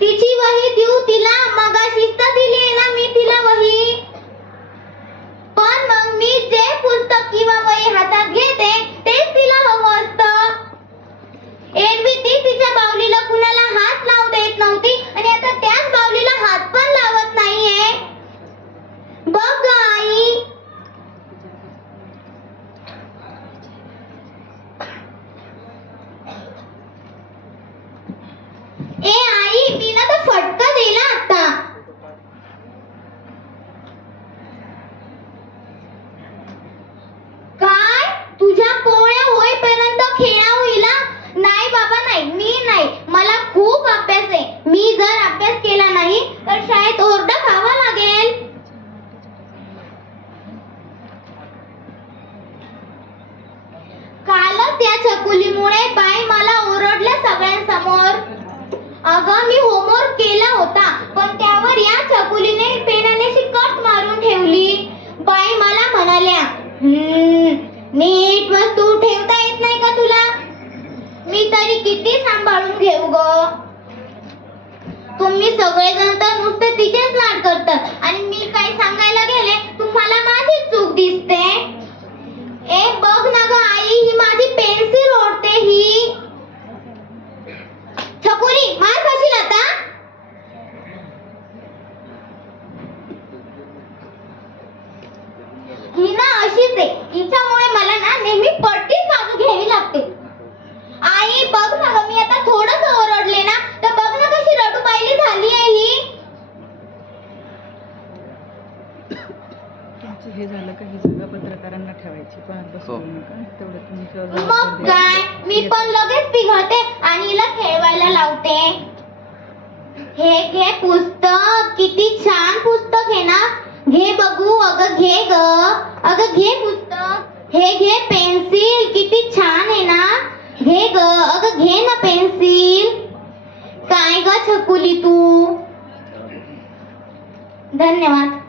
तिची वही देऊ तिला? मगाशीच तर दिली आहे ना मी तिला वही. पण मग मी जे पुस्तक किंवा वही हातात घेते तेच तिला हवं असतं. एरवी ती तिच्या बाहुलीला कुणाला हात लावू देत नव्हती आणि आता त्याच बाहुलीला हात पण लावत नाहीये. बघ ग आई. ए आई, मी ना तर फटका दिला आता. काय? तुझ्या पोळ्या होईपर्यंत खेळावं हिला? नाही बाबा नाही, मी नाही. मला खूप अभ्यास आहे. मी जर अभ्यास केला नाही तर शाळेत ओरडा खावा लागेल. कालच या छकुलीमुळे बाई मला ओरडल्या सगळ्यांसमोर. अगं मी होमवर्क केला होता पण त्यावर या छकुलीने पेनाने कट मारून ठेवली. बाई मला म्हणाल्या, नीट वस्तू ठेवता येत नाही का तुला? मी तरी किती सांभाळून घेऊ ग. तुम्ही सगळेजण तर नुसते तिचेच लाड करतात आणि मी काही सांगायला गेले तुम्हाला माझी चूक दिसते. ए बघ ना ग आई, ही माझी पेन्सिल ओढते ही. छकुली मार खाशील आता. ही ना अशीच आहे. हिच्यामुळे मला ना नेहमी पट्टीच बाजू घ्यावी लागते. आई बघ ना ग, मी आता थोडंसं ओरडले ना तर बघ ना कशी रडूपायली झाली आहे ही. हे झालं का ही जागा पत्रकारांना ठेवायची, पण बसू नका तेवढं तुमचं. मग काय, मी पण लगेच पिघळते आणि हिला खेळवायला लावते. हे घे पुस्तक, किती छान पुस्तक आहे ना. घे बघू. अगं घे ग. अगं घे पुस्तक. हे घे पेन्सिल, किती छान आहे ना. घे ग. अगं घे ना पेन्सिल. काय ग छकुली तू. धन्यवाद.